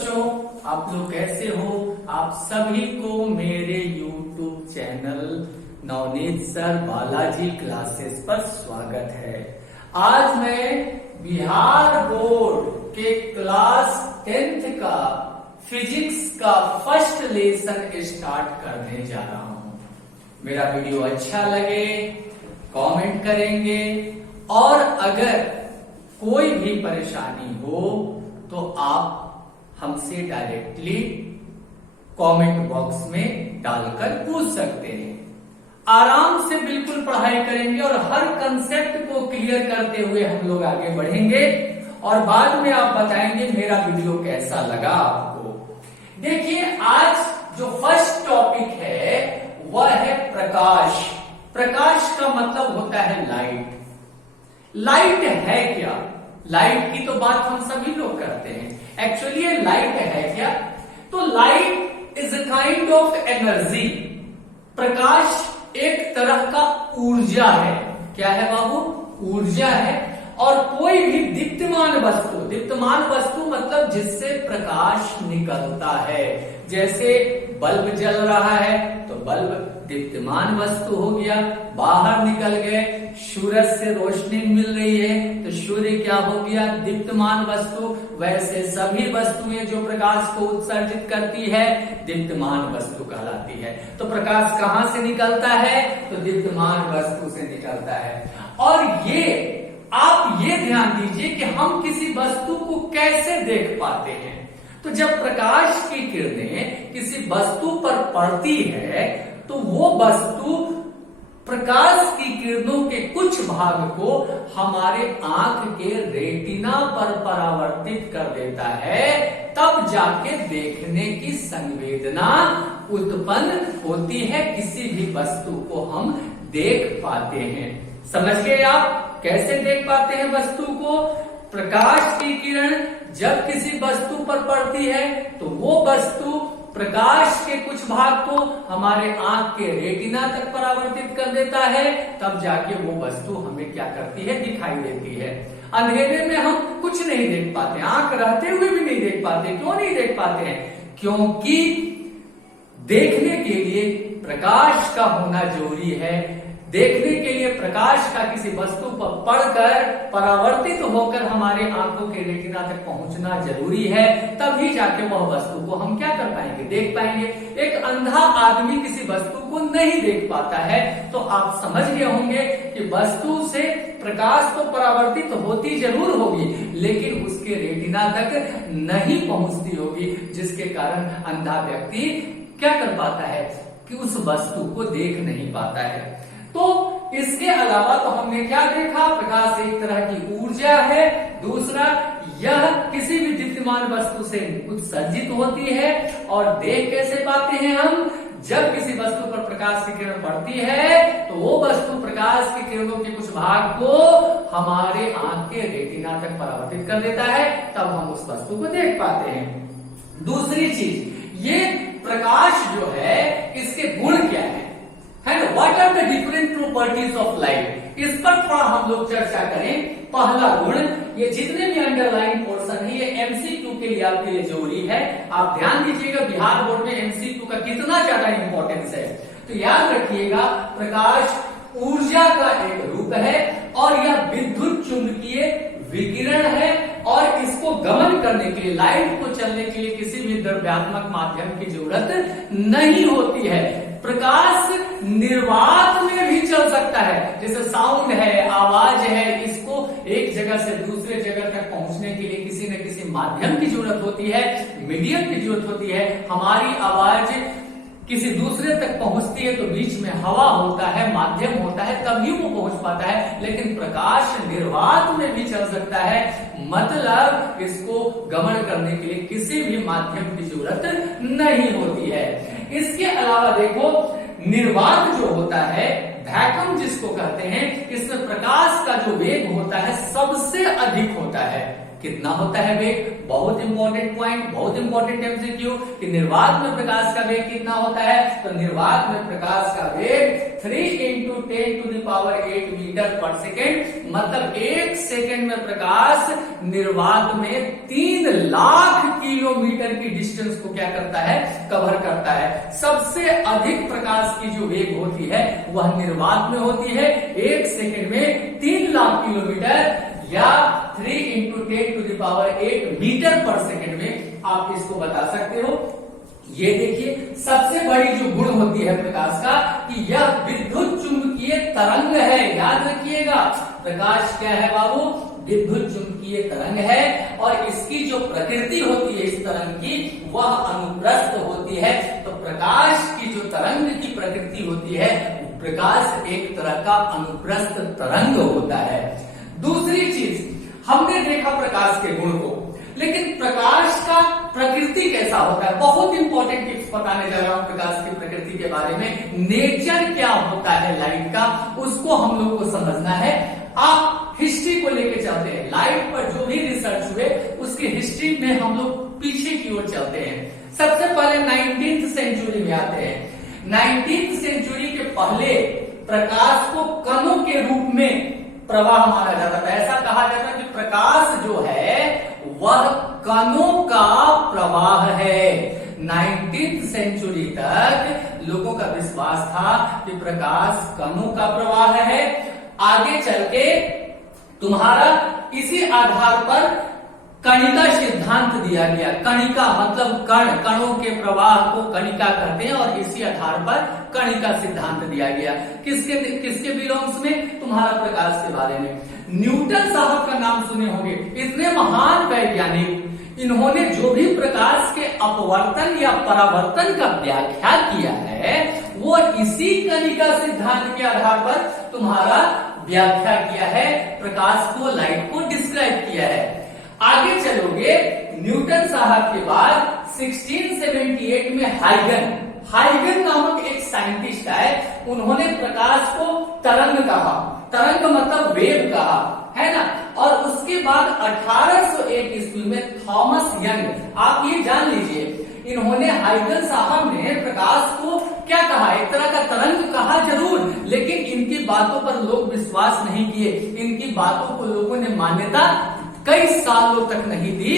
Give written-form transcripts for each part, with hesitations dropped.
बच्चों, आप लोग कैसे हो? आप सभी को मेरे YouTube channel Navneet sir Balaji classes पर स्वागत है। आज मैं बिहार बोर्ड के क्लास 10th का फिजिक्स का फर्स्ट लेसन स्टार्ट करने जा रहा हूं। मेरा वीडियो अच्छा लगे कमेंट करेंगे और अगर कोई भी परेशानी हो तो आप हमसे डायरेक्टली कमेंट बॉक्स में डालकर पूछ सकते हैं। आराम से बिल्कुल पढ़ाई करेंगे और हर कंसेप्ट को क्लियर करते हुए हम लोग आगे बढ़ेंगे और बाद में आप बताएंगे मेरा वीडियो कैसा लगा आपको। देखिए, आज जो फर्स्ट टॉपिक है वह है प्रकाश। प्रकाश का मतलब होता है लाइट। लाइट है क्या? लाइट की तो बात हम सभी लोग करते हैं। एक्चुअली ये लाइट है क्या? तो light is a kind of energy. प्रकाश एक तरह का ऊर्जा है। क्या है बाबू? ऊर्जा है। और कोई भी दीप्तिमान वस्तु मतलब जिससे प्रकाश निकलता है। जैसे बल्ब जल रहा है तो बल्ब दीप्तिमान वस्तु हो गया, बाहर निकल गए, सूरज से रोशनी मिल रही है तो सूर्य क्या हो गया? दीप्तिमान वस्तु। वैसे सभी वस्तुएं जो प्रकाश को उत्सर्जित करती है दीप्तिमान वस्तु कहलाती है। तो प्रकाश कहां से निकलता है? तो दीप्तिमान वस्तु से निकलता है। और ये आप ये ध्यान दीजिए कि हम किसी वस्तु को कैसे देख पाते हैं। तो जब प्रकाश की किरणें किसी वस्तु पर पड़ती है तो वो वस्तु प्रकाश की किरणों के कुछ भाग को हमारे आंख के रेटिना पर परावर्तित कर देता है, तब जाके देखने की संवेदना उत्पन्न होती है। किसी भी वस्तु को हम देख पाते हैं। समझ गए आप? कैसे देख पाते हैं वस्तु को? प्रकाश की किरण जब किसी वस्तु पर पड़ती है तो वो वस्तु प्रकाश के कुछ भाग को हमारे आंख के रेटिना तक परावर्तित कर देता है, तब जाके वो वस्तु हमें क्या करती है? दिखाई देती है। अंधेरे में हम कुछ नहीं देख पाते, आंख रहते हुए भी नहीं देख पाते। क्यों नहीं देख पाते हैं? क्योंकि देखने के लिए प्रकाश का होना जरूरी है। देखने के लिए प्रकाश का किसी वस्तु पर पड़कर परावर्तित होकर हमारे आंखों के रेटिना तक पहुंचना जरूरी है, तभी जाके वह वस्तु को हम क्या कर पाएंगे? देख पाएंगे। एक अंधा आदमी किसी वस्तु को नहीं देख पाता है तो आप समझ गए होंगे कि वस्तु से प्रकाश तो परावर्तित होती जरूर होगी लेकिन उसके रेटिना तक नहीं पहुंचती होगी, जिसके कारण अंधा व्यक्ति क्या कर पाता है कि उस वस्तु को देख नहीं पाता है। तो इसके अलावा तो हमने क्या देखा? प्रकाश एक तरह की ऊर्जा है। दूसरा, यह किसी भी दीप्तिमान वस्तु से उत्सर्जित होती है। और देख कैसे पाते हैं हम? जब किसी वस्तु पर प्रकाश की किरण पड़ती है तो वो वस्तु प्रकाश की किरणों के कुछ भाग को हमारे आंख के रेटिना तक परावर्तित कर देता है, तब हम उस वस्तु को देख पाते हैं। दूसरी चीज, ये प्रकाश जो है इसके गुण क्या है? What are the different properties of light? इस पर थोड़ा हम लोग चर्चा करें। पहला गुण, ये जितने भी अंडरलाइन पोर्शन है ये एमसीक्यू के लिए आपके लिए जरूरी है। आप ध्यान दीजिएगा बिहार बोर्ड में एमसीक्यू का कितना ज्यादा इंपॉर्टेंस है। तो याद रखिएगा, प्रकाश ऊर्जा का एक रूप है और यह विद्युत चुंबकीय विकिरण है और इसको गमन करने के लिए, लाइट को चलने के लिए किसी भी द्रव्यात्मक माध्यम की जरूरत नहीं होती है। प्रकाश निर्वात में भी चल सकता है। जैसे साउंड है, आवाज है, इसको एक जगह से दूसरे जगह तक पहुंचने के लिए किसी न किसी माध्यम की जरूरत होती है, मीडियम की जरूरत होती है। हमारी आवाज किसी दूसरे तक पहुंचती है तो बीच में हवा होता है, माध्यम होता है, तभी वो पहुंच पाता है। लेकिन प्रकाश निर्वात में भी चल सकता है, मतलब इसको गमन करने के लिए किसी भी माध्यम की जरूरत नहीं होती है। इसके अलावा देखो, निर्वात जो होता है, वैक्यूम जिसको कहते हैं, इसमें प्रकाश का जो वेग होता है सबसे अधिक होता है। कितना होता है वेग? बहुत इंपॉर्टेंट पॉइंट, बहुत इंपॉर्टेंट एमसीक्यू कि निर्वात में प्रकाश का वेग कितना होता है? तो निर्वात में प्रकाश का वेग 3 × 10⁸ मीटर पर सेकेंड, मतलब 1 सेकेंड में प्रकाश निर्वात में 3 लाख किलोमीटर क्या करता है, कवर करता है। सबसे अधिक प्रकाश की जो वेग होती है वह निर्वात में होती है। 1 सेकंड में 3 लाख किलोमीटर या 3 × 10⁸ मीटर पर सेकंड में आप इसको बता सकते हो। ये देखिए, सबसे बड़ी जो गुण होती है प्रकाश का कि यह विद्युत चुंबकीय तरंग है। याद रखिएगा, प्रकाश क्या है बाबू, विद्युत चुंबकीय तरंग है। और इसकी जो प्रकृति होती है इस तरंग की, वह अनुप्रस्थ होती है। तो प्रकाश की जो तरंग की प्रकृति होती है, प्रकाश एक तरह का अनुप्रस्थ तरंग होता है। दूसरी चीज, हमने देखा प्रकाश के गुण को, लेकिन प्रकाश का प्रकृति कैसा होता है, बहुत इंपॉर्टेंट टिप्स बताने जा रहा हूं प्रकाश की प्रकृति के बारे में। नेचर क्या होता है लाइट का, उसको हम लोग को समझना है। आप हिस्ट्री को लेके चलते हैं, लाइट पर जो भी रिसर्च हुए उसकी हिस्ट्री में हम लोग पीछे की ओर चलते हैं। सबसे पहले 19वीं सेंचुरी में आते हैं। 19वीं सेंचुरी के पहले प्रकाश को कणों के रूप में प्रवाह माना जाता था। ऐसा कहा जाता है कि प्रकाश जो है वह कणों का प्रवाह है। 19वीं सेंचुरी तक लोगों का विश्वास था कि प्रकाश कणों का प्रवाह है। आगे चल के तुम्हारा इसी आधार पर कणिका सिद्धांत दिया गया। कणिका मतलब कण, कणों के प्रवाह को कणिका कहते हैं और इसी आधार पर कणिका सिद्धांत दिया गया। किसके बिलोंग्स में, तुम्हारा प्रकाश के बारे में। न्यूटन साहब का नाम सुने होंगे, इतने महान वैज्ञानिक, इन्होंने जो भी प्रकाश के अपवर्तन या परावर्तन का व्याख्या किया है वो इसी कणिका सिद्धांत के आधार पर तुम्हारा व्याख्या किया है, प्रकाश को, लाइट को डिस्क्राइब किया है। आगे चलोगे, न्यूटन साहब के बाद 1678 में हाइगन नामक एक साइंटिस्ट आए। उन्होंने प्रकाश को तरंग कहा, तरंग मतलब वेव कहा, है ना। और उसके बाद 1801 ईस्वी में थॉमस यंग, आप ये जान लीजिए, इन्होंने हाइगन साहब ने प्रकाश को क्या कहा, एक तरह का तरंग कहा जरूर, लेकिन इनकी बातों पर लोग विश्वास नहीं किए। इनकी बातों को लोगों ने मान्यता कई सालों तक नहीं दी।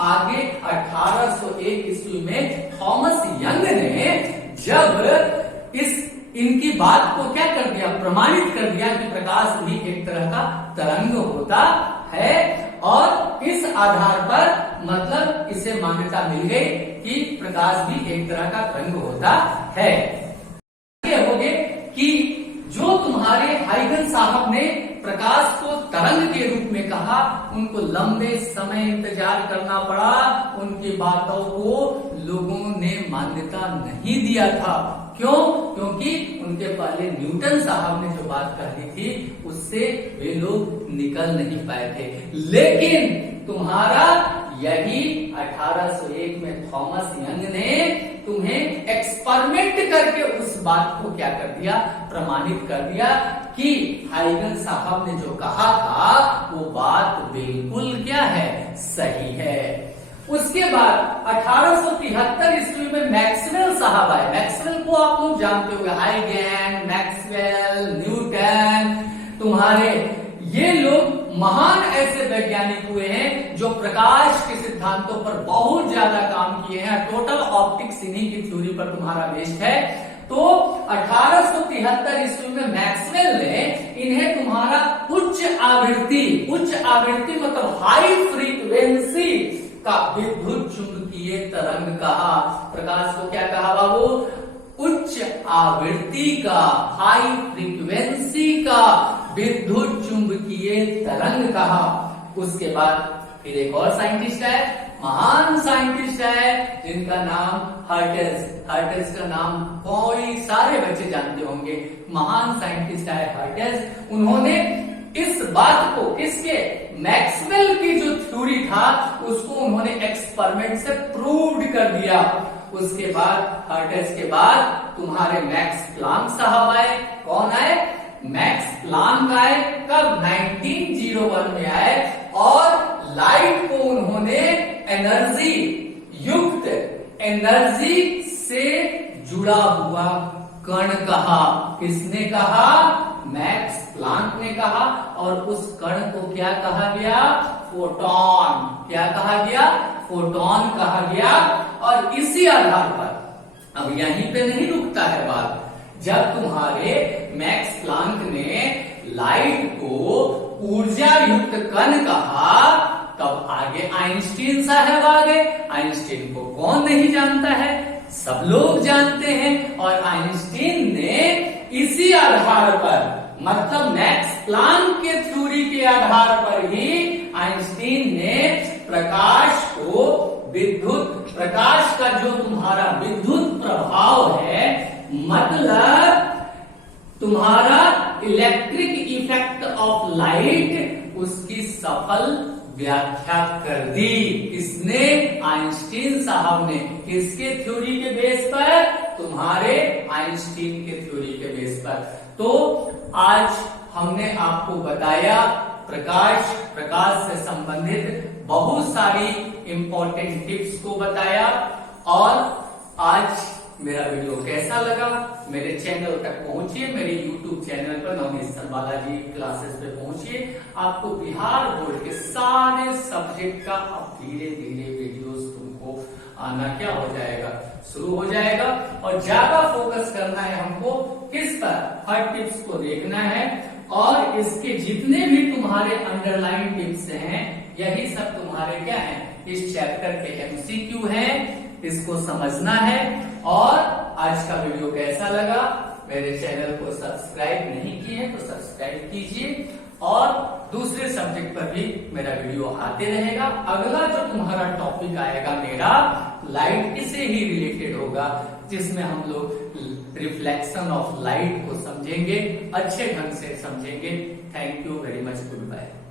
आगे 1801 ईस्वी में थॉमस यंग ने जब इनकी बात को क्या कर दिया, प्रमाणित कर दिया कि प्रकाश भी एक तरह का तरंग होता है, और इस आधार पर मतलब इसे मान्यता मिल गई कि प्रकाश भी एक तरह का तरंग होता है। ये हो गए कि जो तुम्हारे हाइगन साहब ने प्रकाश को तरंग के रूप में कहा, उनको लंबे समय इंतजार करना पड़ा। उनकी बातों को लोगों ने मान्यता नहीं दिया था। क्यों? क्योंकि उनके पहले न्यूटन साहब ने जो बात कह दी थी उससे वे लोग निकल नहीं पाए थे। लेकिन तुम्हारा यही 1801 में थॉमस यंग ने तुम्हें एक्सपेरिमेंट करके उस बात को क्या कर दिया, प्रमाणित कर दिया कि हाइगन साहब ने जो कहा था वो बात बिल्कुल क्या है, सही है। उसके बाद 1873 ईस्वी में मैक्सवेल साहब आए। मैक्सवेल को आप लोग जानते होंगे, हाइगन, मैक्सवेल, न्यूटन, तुम्हारे ये लोग महान ऐसे वैज्ञानिक हुए हैं जो प्रकाश के सिद्धांतों पर बहुत ज्यादा काम किए हैं। टोटल ऑप्टिक्स इन्हीं की थ्योरी पर तुम्हारा बेस्ड है। तो 1873 ईस्वी में मैक्सवेल ने इन्हें तुम्हारा उच्च आवृत्ति मतलब हाई फ्रीक्वेंसी का विद्युत चुंबकीय तरंग कहा। प्रकाश को क्या कहा बाबू? उच्च आवृत्ति का, हाई फ्रीक्वेंसी का विद्युत चुंबकीय तरंग कहा। उसके बाद फिर एक और साइंटिस्ट है, महान साइंटिस्ट है जिनका नाम हर्ट्ज। हर्ट्ज का नाम कोई सारे बच्चे जानते होंगे। महान साइंटिस्ट है हर्ट्ज। उन्होंने इस बात को, किसके, मैक्सवेल की जो थ्योरी था उसको उन्होंने एक्सपेरिमेंट से प्रूव्ड कर दिया। उसके बाद हर्ट्ज के बाद तुम्हारे मैक्स प्लांक साहब आए। कौन आए? मैक्स प्लांक आए। कब? 1901 में आए और लाइट को उन्होंने एनर्जी युक्त, एनर्जी से जुड़ा हुआ कण कहा। किसने कहा? मैक्स प्लांक ने कहा। और उस कण को क्या कहा गया? फोटॉन। क्या कहा गया? फोटॉन कहा गया। और और इसी आधार पर अब यहीं पे नहीं रुकता है बात। जब तुम्हारे मैक्स प्लांक ने लाइट को ऊर्जा युक्त कण कहा, तब आगे आइंस्टीन साहब आ गए। आइंस्टीन को कौन नहीं जानता है, सब लोग जानते हैं। और आइंस्टीन ने इसी आधार पर, मतलब मैक्स प्लांक के थ्योरी के आधार पर ही आइंस्टीन ने प्रकाश को प्रकाश का जो तुम्हारा विद्युत प्रभाव है, मतलब तुम्हारा इलेक्ट्रिक इफेक्ट ऑफ लाइट, उसकी सफल व्याख्या कर दी। किसने? आइंस्टीन साहब ने। किसके थ्योरी के बेस पर? तुम्हारे आइंस्टीन के थ्योरी के बेस पर। तो आज हमने आपको बताया प्रकाश से संबंधित बहुत सारी इंपॉर्टेंट टिप्स को बताया। और आज मेरा वीडियो कैसा लगा, मेरे चैनल तक पहुंचिए, मेरे YouTube चैनल पर नवनीत सर बालाजी क्लासेस पे पहुंचिए। आपको बिहार बोर्ड के सारे सब्जेक्ट का अब धीरे धीरे वीडियोस तुमको आना क्या हो जाएगा, शुरू हो जाएगा। और ज्यादा फोकस करना है हमको किस पर? हर टिप्स को देखना है और इसके जितने भी तुम्हारे अंडरलाइन टिप्स हैं, यही सब तुम्हारे क्या है, इस चैप्टर के MCQ हैं। इसको समझना है। और आज का वीडियो कैसा लगा, मेरे चैनल को सब्सक्राइब नहीं किए तो सब्सक्राइब कीजिए। और दूसरे सब्जेक्ट पर भी मेरा वीडियो आते रहेगा। अगला जो तुम्हारा टॉपिक आएगा मेरा, लाइट से ही रिलेटेड होगा, जिसमें हम लोग रिफ्लेक्शन ऑफ लाइट को समझेंगे, अच्छे ढंग से समझेंगे। Thank you very much, good bye.